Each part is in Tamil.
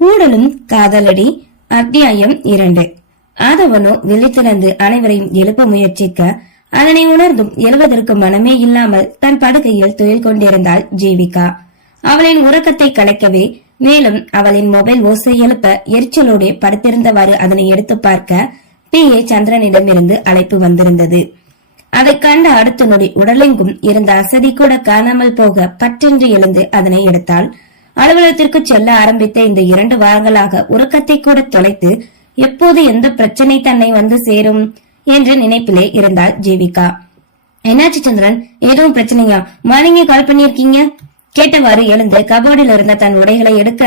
ஊடலும் காதலடி. அத்தியாயம் இரண்டு. ஆதவனோ விழித்திறந்து அனைவரையும் எழுப்ப முயற்சிக்க அதனை உணர்ந்தும் எழுவதற்கு மனமே இல்லாமல் தன் படுக்கையில் துயில் கொண்டிருந்தாள் ஜீவிகா. அவளின் உறக்கத்தை கலைக்கவே மேலும் அவளின் மொபைல் ஓசை எழுப்ப எரிச்சலோடு படுத்திருந்தவாறு அதனை எடுத்து பார்க்க பி. ஏ. சந்திரனிடமிருந்து அழைப்பு வந்திருந்தது. அதை கண்ட அடுத்த நொடி உடலெங்கும் இருந்த அசதி கூட காணாமல் போக பற்றென்று எழுந்து அதனை எடுத்தாள். அலுவலகத்திற்கு செல்ல ஆரம்பித்த இந்த இரண்டு வாரங்களாக உறக்கத்தை கூட தொலைத்து எப்போது எந்த பிரச்சனை தன்னை வந்து சேரும் என்ற நினைப்பிலே இருந்தாள் ஜீவிகா. என்னாச்சு சந்திரன்? எதுவும் பிரச்சனையா? மார்னிங்கே கால் பண்ணிருக்கீங்க கேட்டவாறு எழுந்து கபோர்டில் இருந்த தன் உடைகளை எடுக்க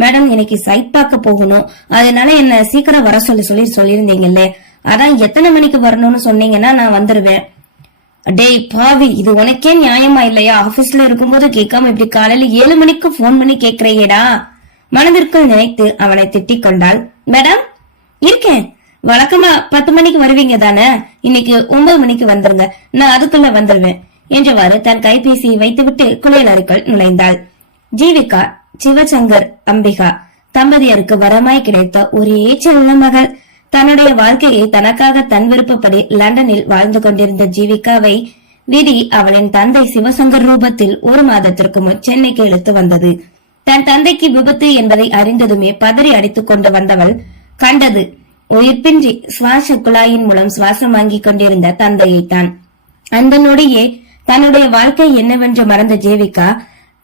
மேடம் இன்னைக்கு சைட் பார்க்க போகணும். அதனால என்ன சீக்கிரம் வர சொல்லி சொல்லி சொல்லியிருந்தீங்கல்ல. அதான் எத்தனை மணிக்கு வரணும்னு சொன்னீங்கன்னா நான் வந்துருவேன். டேய் பாவி இது உனக்கே நியாயமா இல்லையா? ஆபீஸ்ல இருக்கும்போது கேட்காம இப்படி காலையில ஏழு மணிக்கு போன் பண்ணி கேக்குறையடா மனதிற்குள் நினைத்து அவனை திட்டிக் கொண்டாள். மேடம் இருக்கேன். வழக்கமா பத்து மணிக்கு வருவீங்க தானே? இன்னைக்கு ஒன்பது மணிக்கு வந்துருங்க. நான் அதுக்குள்ள வந்துருவேன். என்றவாறு தன் கைபேசியை வைத்துவிட்டு குளியலறைக்குள் நுழைந்தாள். ஜீவிகா சிவசங்கர் அம்பிகா தம்பதியருக்கு வரமாய் கிடைத்த ஒரே செல்ல மகள். தன்னுடைய வாழ்க்கையை தனக்காக தன் விருப்பப்படி லண்டனில் வாழ்ந்து கொண்டிருந்த ஜீவிகாவை விதி அவளின் தந்தை சிவசங்கர் ரூபத்தில் ஒரு மாதத்திற்கு முன் சென்னைக்கு இழுத்து வந்தது. தன் தந்தைக்கு விபத்து என்பதை அறிந்ததுமே பதறி அடித்துக் கொண்டு வந்தவள் கண்டது. உயிர்ப்பின்றி சுவாச குழாயின் மூலம் சுவாசம் வாங்கிக் கொண்டிருந்த தந்தையைத்தான். அந்த நொடியே தன்னுடைய வாழ்க்கை என்னவென்று மறந்த ஜேவிகா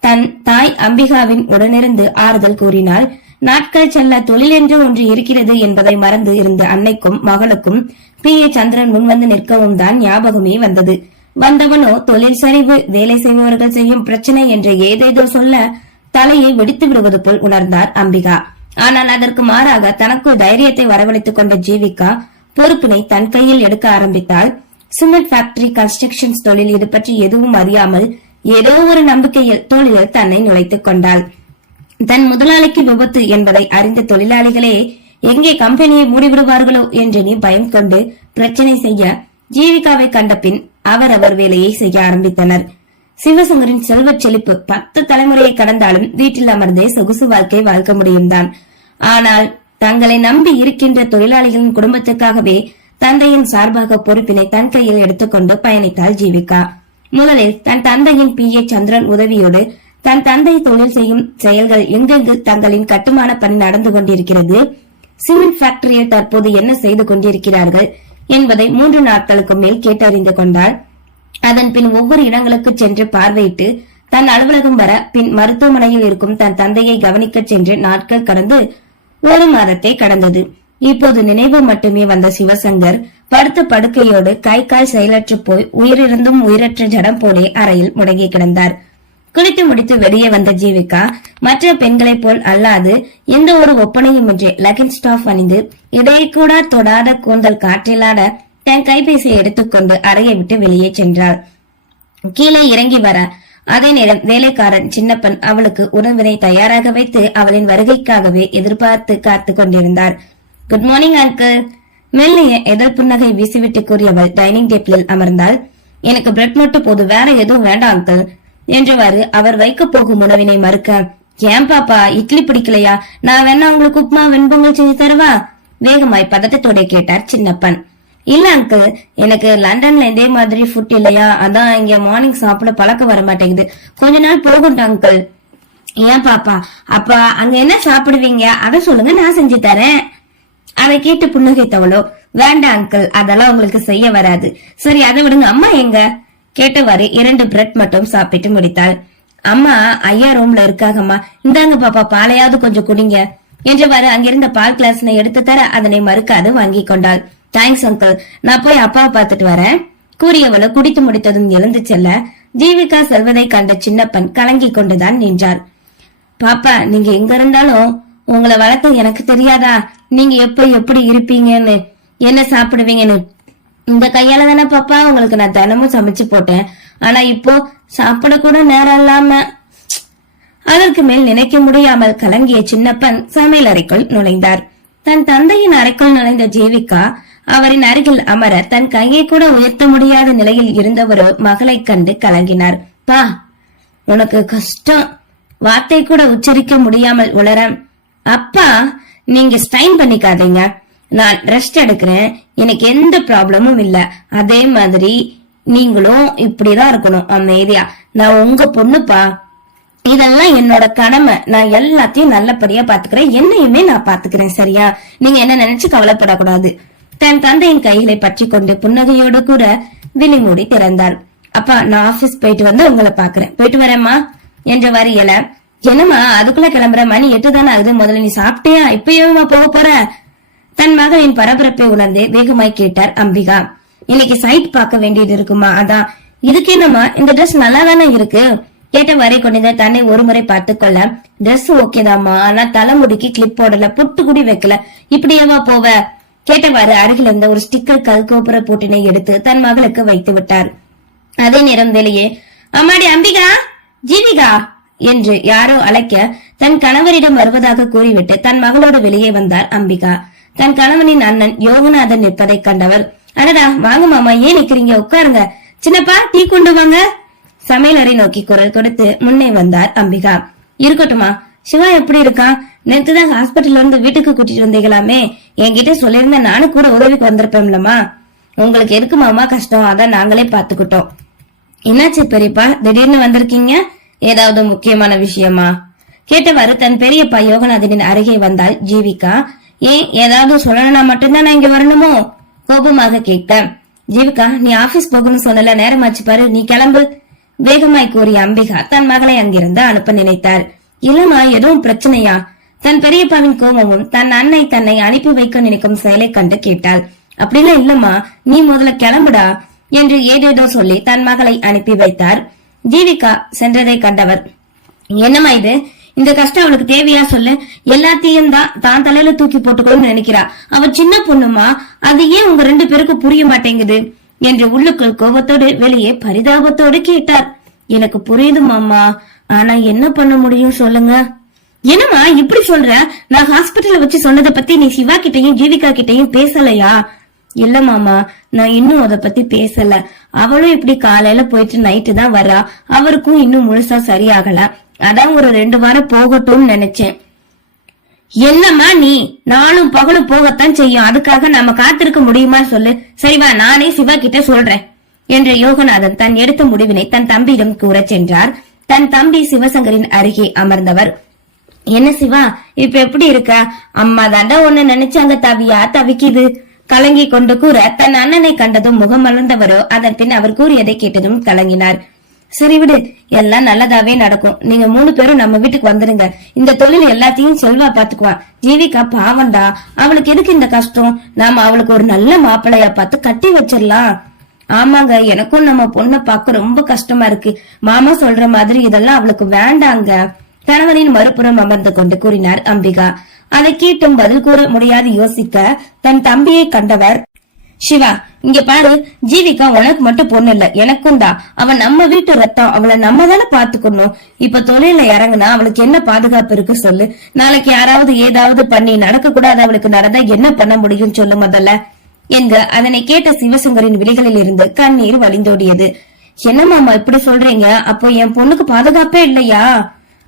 தன் தாய் அம்பிகாவின் உடனிருந்து ஆறுதல் கூறினாள் நாட்கள் செல்ல தொழில் என்று ஒன்று இருக்கிறது என்பதை மறந்து இருந்த அன்னைக்கும் மகளுக்கும் பி. ஏ. சந்திரன் முன்வந்து நிற்கவும் தான் ஞாபகமே வந்தது. வந்தவனோ தொழில் சரிவு வேலை செய்பவர்கள் செய்யும் பிரச்சனை என்று ஏதேதோ சொல்ல தலையை வெடித்து விடுவது போல் உணர்ந்தார் அம்பிகா. ஆனால் அதற்கு மாறாக தனக்குள் தைரியத்தை வரவழைத்துக் கொண்ட ஜீவிகா பொறுப்பினை தன் கையில் எடுக்க ஆரம்பித்தால் சிமெண்ட் ஃபேக்டரி கன்ஸ்ட்ரக்ஷன்ஸ் தொழில் இது பற்றி எதுவும் அறியாமல் ஏதோ ஒரு நம்பிக்கையில் தொழிலில் தன்னை நுழைத்துக் கொண்டாள். தன் முதலாளிக்கு விபத்து என்பதை அறிந்த தொழிலாளிகளே எங்கே கம்பெனியை மூடிவிடுவார்களோ? என்று நீ பயம் கொண்டு பிரச்சனை செய்ய ஜீவிகாவை கண்ட பின் அவரவர் வேலையை செய்ய ஆரம்பித்தனர். சிவசங்கரின் செல்வச் செழிப்பு பத்து தலைமுறையை கடந்தாலும் வீட்டில் அமர்ந்தே சொகுசு வாழ்க்கை வாழ்க்க முடியும் தான். ஆனால் தங்களை நம்பி இருக்கின்ற தொழிலாளிகளின் குடும்பத்துக்காகவே தந்தையின் சார்பாக பொறுப்பினை தன் கையில் எடுத்துக்கொண்டு பயணித்தாள் ஜீவிகா. முதலில் தன் தந்தையின் பி ஏ சந்திரன் உதவியோடு தன் தந்தை தொழில் செய்யும் செயல்கள் எங்கெங்கு தங்களின் கட்டுமான பணி நடந்து கொண்டிருக்கிறது? சிமெண்ட் ஃபேக்டரியில் தற்போது என்ன செய்து கொண்டிருக்கிறார்கள் என்பதை மூன்று நாட்களுக்கு மேல் கேட்டறிந்து கொண்டாள் அதன் பின் ஒவ்வொரு இடங்களுக்கு சென்று பார்வையிட்டு தன் அலுவலகம் வர பின் மருத்துவமனையில் இருக்கும் தன் தந்தையை கவனிக்க சென்று நாட்கள் கடந்து ஒரு மாதத்தை கடந்தது. இப்போது நினைவு மட்டுமே வந்த சிவசங்கர் படுத்த படுக்கையோடு கை கால் செயலற்று போய் உயிரிழந்தும் உயிரற்ற ஜடம் போலே அறையில் முடங்கி கிடந்தார். குளித்து முடித்து வெளியே வந்த ஜீவிகா மற்ற பெண்களைப் போல் அல்லாது எந்த ஒரு ஒப்பனையுமின்றி லகின் ஸ்டாஃப் அணிந்து இடையே கூட தொடாத கூந்தல் காற்றிலாட தன் கைபேசியை எடுத்துக்கொண்டு அறையை விட்டு வெளியே சென்றாள். கீழே இறங்கி வர அதே நேரம் வேலைக்காரன் சின்னப்பன் அவளுக்கு உணவினை தயாராக வைத்து அவளின் வருகைக்காகவே எதிர்பார்த்து காத்து கொண்டிருந்தார். குட் மார்னிங் அங்கிள் மெல்லிய எதல் புன்னகை வீசிவிட்டு கூறியவள் டைனிங் டேபிளில் அமர்ந்தாள். எனக்கு பிரெட் மட்டும் போது வேற எதுவும் வேண்டாம் அங்கிள் என்றவாறு அவர் வைக்க போகும் உணவினை மறுக்க ஏன் பாப்பா இட்லி பிடிக்கலையா? நான் வேணா உங்களுக்கு உப்புமா வெண்பொங்கல் செஞ்சு தரவா? வேகமாய் பதட்டத்தோட கேட்டார் சின்னப்பன். இல்ல அங்கிள் எனக்கு லண்டன்ல இதே மாதிரி ஃபுட் இல்லையா? அதான் இங்க மார்னிங் சாப்பிட பழக்கம் வர மாட்டேங்குது கொஞ்ச நாள் போகட்டும் அங்கிள் ஏன் பாப்பா? அப்ப அங்க என்ன சாப்பிடுவீங்க? அத சொல்லுங்க நான் செஞ்சு தரேன். அதை கேட்டு புன்னகைத்தவளோ வேண்டாம் அங்கிள் அதெல்லாம் உங்களுக்கு செய்ய வராது. சரி அதை விடுங்க. அம்மா எங்க? கேட்டவாறு இரண்டு பிரெட் மட்டும் சாப்பிட்டு முடித்தாள். அம்மா ஐயா ரூம்ல இருக்காகம்மா இந்தாங்க பாப்பா பாலையாவது கொஞ்சம் குடிங்க. என்றவாறு அங்கிருந்த பால் கிளாஸ்னை எடுத்து தர அதனை மறுக்காது வாங்கி கொண்டாள். தேங்க்ஸ் அங்கிள் நான் போய் அப்பாவை பார்த்துட்டு வரேன். கூறியவளோ குடித்து முடித்ததும் எழுந்து செல்ல ஜீவிகா செல்வதை கண்ட சின்னப்பன் கலங்கி கொண்டுதான் நின்றார் பாப்பா நீங்க எங்க இருந்தாலும் உங்களை வளர்த்த எனக்கு தெரியாதா? நீங்க எப்ப எப்படி இருப்பீங்கன்னு? என்ன சாப்பிடுவீங்கன்னு? இந்த கையால தானே பாப்பா? உங்களுக்கு நான் தினமும் சமைச்சு போட்டேன். ஆனா இப்போ சாப்பிட கூட நேரம் இல்லாம அதற்கு மேல் நினைக்க முடியாமல் கலங்கிய சின்னப்பன் சமையல் அறைக்குள் நுழைந்தார். தன் தந்தையின் அறைக்குள் நுழைந்த ஜீவிகா அவரின் அருகில் அமர தன் கையை கூட உயர்த்த முடியாத நிலையில் இருந்தவரு மகளை கண்டு கலங்கினார். பா உனக்கு கஷ்டம். வார்த்தை கூட உச்சரிக்க முடியாமல் உளர அப்பா நீங்க ஸ்டைன் பண்ணிக்காதீங்க. நான் ரெஸ்ட் எடுக்கிறேன். எனக்கு எந்த ப்ராப்ளமும் இல்ல. அதே மாதிரி நீங்களும் இப்படிதான் இருக்கணும் அமைதியா. நான் உங்க பொண்ணுப்பா. இதெல்லாம் என்னோட கடமை. நான் எல்லாத்தையும் நல்லபடியா பாத்துக்கிறேன். என்னையுமே நான் பாத்துக்கிறேன் சரியா? நீங்க என்ன நினைச்சு கவலைப்படக்கூடாது. தன் தந்தையின் கைகளை பற்றி கொண்டு புன்னகையோடு கூட விழி மூடி அப்பா நான் ஆபீஸ் போயிட்டு வந்து உங்களை பாக்குறேன். போயிட்டு வரேம்மா என்ற வரியல. என்னம்மா அதுக்குள்ள கிளம்புற மணி எட்டு தானே ஆகுது. முதல்ல நீ சாப்பிட்டியா? இப்பயேமா போக போற? தன் மகளின் பரபரப்பை உணர்ந்து வேகமாய் கேட்டார் அம்பிகா. இன்னைக்கு சைட் பார்க்க வேண்டியது இருக்குமா? அதான் இதுக்கு என்னம்மா? இந்த Dress நல்லா தானே இருக்கு? கேட்ட வரை கொண்டிருந்த தன்னை ஒரு முறை பார்த்து கொள்ள Dress ஓகேதாம்மா ஆனா தலைமுடிக்கு கிளிப் போடல பொட்டு குடி வைக்கல. இப்படியேவா போவ? கேட்டவாறு அருகில் இருந்த ஒரு ஸ்டிக்கர் கல்கோபுர போட்டினை எடுத்து தன் மகளுக்கு வைத்து விட்டார். அதே நேரம் வெளியே அம்மாடி அம்பிகா ஜீவிகா! என்று யாரோ அழைக்க தன் கணவரிடம் வருவதாக கூறிவிட்டு தன் மகளோடு வெளியே வந்தார் அம்பிகா. தன் கணவனின் அண்ணன் யோகநாதன் நிற்பதை கண்டவர் அடடா வாங்க மாமா ஏன் நிக்கிறீங்க உட்காருங்க. சின்னப்பா டீ கொண்டு வாங்க. சமையலறை நோக்கி குரல் கொடுத்து முன்னே வந்தார் அம்பிகா. இருக்கட்டுமா சிவா எப்படி இருக்கான்? நேற்றுதான் ஹாஸ்பிட்டல்ல இருந்து வீட்டுக்கு கூட்டிட்டு வந்தீங்களாமே. என்கிட்ட சொல்லியிருந்தா நானும் கூட உதவிக்கு வந்திருப்பேன்லமா உங்களுக்கு எதுக்கு மாமா கஷ்டம்? அதான் நாங்களே பாத்துக்கிட்டோம் என்னாச்சு பெரியப்பா? திடீர்னு வந்திருக்கீங்க? ஏதாவது முக்கியமான விஷயமா? கேட்டவாறு தன் பெரியப்பா யோகநாதனின் அருகே வந்தால் ஜீவிகா ஏன் ஏதாவது சொல்லணும்னா மட்டும்தான் நான் இங்க வரணுமோ? கோபமாக கேட்க ஜீவிகா நீ ஆபீஸ் போகணும்னு சொன்னல நேரமாச்சு பாரு நீ கிளம்பு. வேகமாய் கூறிய அம்பிகா தன் மகளை அங்கிருந்து அனுப்ப நினைத்தார் இல்லமா எதுவும் பிரச்சனையா? தன் பெரியப்பாவின் கோபமும் தன் அன்னை தன்னை அனுப்பி வைக்க நினைக்கும் செயலை கண்டு கேட்டாள். அப்படிலாம் இல்லம்மா நீ முதல்ல கிளம்புடா என்று ஏதேதோ சொல்லி தன் மகளை அனுப்பி வைத்தார். ஜீவிகா சென்றதை கண்டவர் என்னம்மா இது? இந்த கஷ்டம் அவளுக்கு தேவையா சொல்லு? எல்லாத்தையும் தான் தான் தலையில தூக்கி போட்டுக்கணும்னு நினைக்கிறா. அவ சின்ன பொண்ணுமா? அது ஏன் உங்க ரெண்டு பேருக்கும் புரிய மாட்டேங்குது? என்று உள்ளுக்குள் கோபத்தோடு வெளியே பரிதாபத்தோடு கேட்டார். எனக்கு புரியுது மாமா. ஆனா என்ன பண்ண முடியும் சொல்லுங்க. என்னமா இப்படி சொல்ற? நான் ஹாஸ்பிட்டல்ல வச்சு சொன்னதை பத்தி நீ சிவா கிட்டயும் ஜீவிகா கிட்டயும் பேசலையா? இல்ல மாமா நான் இன்னும் அத பத்தி பேசல. அவளும் இப்படி காலையில போயிட்டு நைட்டு தான் வரா. அவருக்கும் இன்னும் முழுசா சரியாகல. அதான் ஒரு ரெண்டு வாரம் போகட்டும்னு நினைச்சேன். என்னம்மா நீ நானும் பகலும் போகத்தான் செய்யும். அதுக்காக நாம காத்திருக்க முடியுமா சொல்லு. சரிவா நானே சிவா கிட்ட சொல்றேன். என்ற யோகநாதன் தன் எடுத்த முடிவினை தன் தம்பியிடம் கூறச் சென்றார். தன் தம்பி சிவசங்கரின் அருகே அமர்ந்தவர். என்ன சிவா இப்ப எப்படி இருக்க? அம்மா தாண்டா ஒண்ணு நினைச்சாங்க தவியா? தவிக்குது. கலங்கி கொண்டு கூற தன் அண்ணனை கண்டதும் முகம் மலர்ந்தவரோ அதன் பின் அவர் கூறியதை கேட்டதும் கலங்கினார். சரி விடு. எல்லாம் நல்லதாவே நடக்கும். நீங்க மூணு பேரும் நம்ம வீட்டுக்கு வந்துருங்க. இந்த தொழில் எல்லாத்தையும் செல்வா பாத்துக்குவான் ஜீவிகா பாவண்டா அவளுக்கு எதுக்கு இந்த கஷ்டம்? நாம அவளுக்கு ஒரு நல்ல மாப்பிள்ளையா பார்த்து கட்டி வச்சிடலாம். ஆமாங்க எனக்கும் நம்ம பொண்ணை பார்க்க ரொம்ப கஷ்டமா இருக்கு. மாமா சொல்ற மாதிரி இதெல்லாம் அவளுக்கு வேண்டாங்க. கணவனின் மறுபுறம் அமர்ந்து கொண்டு கூறினார் அம்பிகா. அதை கேட்டும் பதில் கூற முடியாது யோசிக்க தன் தம்பியை கண்டவர் சிவா இங்க பாரு ஜீவிகா உனக்கு மட்டும் பொண்ணு இல்ல எனக்கும் தான். அவன் நம்ம வீட்டு ரத்தம் அவளை நம்ம தானே பாத்துக்கணும் இப்ப தொழில இறங்குனா அவளுக்கு என்ன பாதுகாப்பு இருக்கு சொல்லு. நாளைக்கு யாராவது ஏதாவது பண்ணி நடக்க கூடாது அவளுக்கு நடந்தா என்ன பண்ண முடியும் சொல்லு முதல்ல. என்க அதனை கேட்ட சிவசங்கரின் விழிகளில் இருந்து கண்ணீர் வழிந்தோடியது. என்ன மாமா இப்படி சொல்றீங்க? அப்போ என் பொண்ணுக்கு பாதுகாப்பே இல்லையா?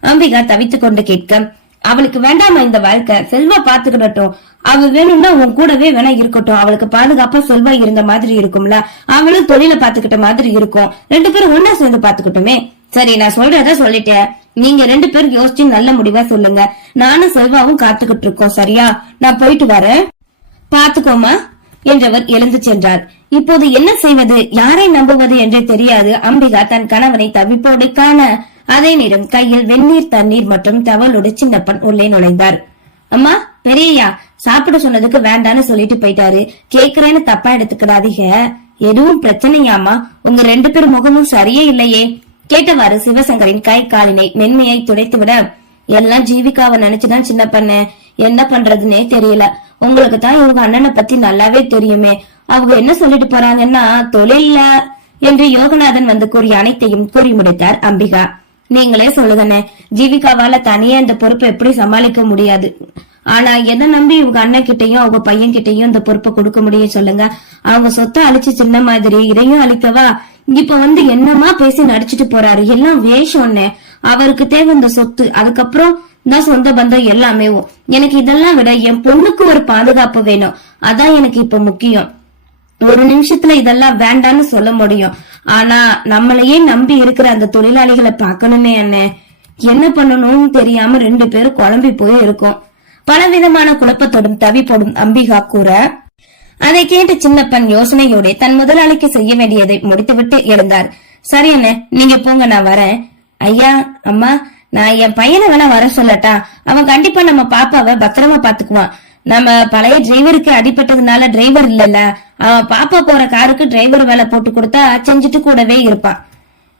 அம்பிகா தவித்துக் கொண்டு கேட்க அவளுக்கு வேண்டாமா இந்த வாழ்க்கை? செல்வா பாத்துக்கிடட்டும் அவ வேணும்னா உன் கூடவே வேணா இருக்கட்டும். அவளுக்கு பாதுகாப்பா செல்வா இருந்த மாதிரி இருக்கும்ல. அவளும் தொழில பாத்துக்கிட்ட மாதிரி இருக்கும். ரெண்டு பேரும் ஒன்னா சேர்ந்து பாத்துக்கிட்டோமே சரி நான் சொல்றத சொல்லிட்டேன் நீங்க ரெண்டு பேரும் யோசிச்சு நல்ல முடிவா சொல்லுங்க. நானும் செல்வாவும் காத்துக்கிட்டு இருக்கோம் சரியா? நான் போயிட்டு வரேன். பாத்துக்கோமா என்றவர் எழுந்து சென்றார். இப்போது என்ன செய்வது? யாரை நம்புவது என்றே தெரியாது. அம்பிகா தன் கணவனை தவிப்போடு காண அதே நேரம் கையில் வெந்நீர் தண்ணீர் மற்றும் தவளோடு சின்னப்பன் உள்ளே நுழைந்தார். அம்மா பெரியய்யா சாப்பிட சொன்னதுக்கு வேண்டான்னு சொல்லிட்டு போயிட்டாரு. கேக்குறேன்னு தப்பா எடுத்துக்கிடாதீங்க. எதுவும் பிரச்சனையாமா உங்க ரெண்டு பேர் முகமும் சரியே இல்லையே. கேட்டவாறு சிவசங்கரின் கை காலினை மென்மையை துடைத்து விட எல்லாம் ஜீவிகாவை நினைச்சுதான் சின்ன பண்ண என்ன பண்றதுன்னே தெரியல. உங்களுக்கு தான் இவங்க அண்ணனை பத்தி நல்லாவே தெரியுமே. அவங்க என்ன சொல்லிட்டு போறாங்கன்னா தொழில்ல என்று யோகநாதன் வந்து கூறிய அனைத்தையும் கூறி முடித்தார் அம்பிகா. நீங்களே சொல்லுங்கண்ணே ஜீவிகாவால தனியே இந்த பொறுப்பை எப்படி சமாளிக்க முடியாது? ஆனா எதை நம்பி இவங்க அண்ணன் கிட்டயும் அவங்க பையன் கிட்டயும் இந்த பொறுப்பை கொடுக்க முடியும் சொல்லுங்க? அவங்க சொத்தை அழிச்சு சின்ன மாதிரி இதையும் அழிக்கவா? இப்ப வந்து என்னமா பேசி நடிச்சிட்டு போறாரு? எல்லாம் வேஷம்னு அவருக்கு தேவை இந்த சொத்து. அதுக்கப்புறம் தான் சொந்த பந்தம் எல்லாமே எனக்கு இதெல்லாம் விட என் பொண்ணுக்கு ஒரு பாதுகாப்பு வேணும். அதான் எனக்கு இப்ப முக்கியம். ஒரு நிமிஷத்துல இதெல்லாம் வேண்டான்னு சொல்ல முடியும். ஆனா நம்மளையே நம்பி இருக்கிற அந்த தொழிலாளிகளை பார்க்கணுமே என்ன என்ன பண்ணணும்னு தெரியாம ரெண்டு பேரும் குழம்பி போய் பல பலவிதமான குழப்பத்தோடும் தவிப்போடும் அம்பிகா கூற அதை கேட்டு சின்னப்பன் யோசனையோட தன் முதலாளிக்கு செய்ய வேண்டியதை முடித்துவிட்டு எழுந்தார். சரி அண்ணே நீங்க போங்க நான் வரேன். ஐயா அம்மா நான் என் பையனை வேணா வர சொல்லட்டா. அவன் கண்டிப்பா நம்ம பாப்பாவை பத்திரமா பாத்துக்குவான். நம்ம பழைய டிரைவருக்கு அடிபட்டதுனால டிரைவர் இல்லல்ல. அவன் பாப்பா போற காருக்கு டிரைவர் வேலை போட்டு கொடுத்தா செஞ்சுட்டு கூடவே இருப்பான்.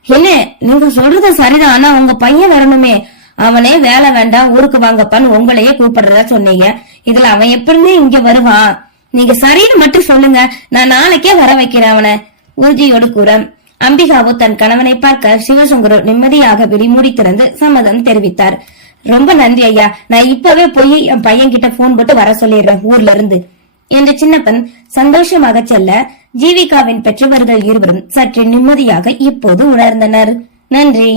என்ன நீங்க சொல்றது சரிதான். ஆனா உங்க பையன் வரணுமே. அவனே வேலை வேண்டாம் ஊருக்கு வாங்கப்பான்னு உங்களையே கூப்பிடுறதா சொன்னீங்க. இதுல அவன் எப்படின்னு இங்க வருவான். நீங்க சரின்னு மட்டும் சொல்லுங்க. நான் நாளைக்கே வர வைக்கிறேன் அவனை. உறுதியோடு கூற அம்பிகாவோ தன் கணவனை பார்க்க சிவசங்கரோ நிம்மதியாக விழிமூடி திறந்து சம்மதம் தெரிவித்தார். ரொம்ப நன்றி ஐயா. நான் இப்பவே போய் என் பையன் கிட்ட போன் போட்டு வர சொல்லிடுறேன் ஊர்ல இருந்து என்று சின்னப்பன் சந்தோஷமாக செல்ல ஜீவிகாவின் பெற்றவர்கள் இருவரும் சற்று நிம்மதியாக இப்போது உணர்ந்தனர். நன்றி.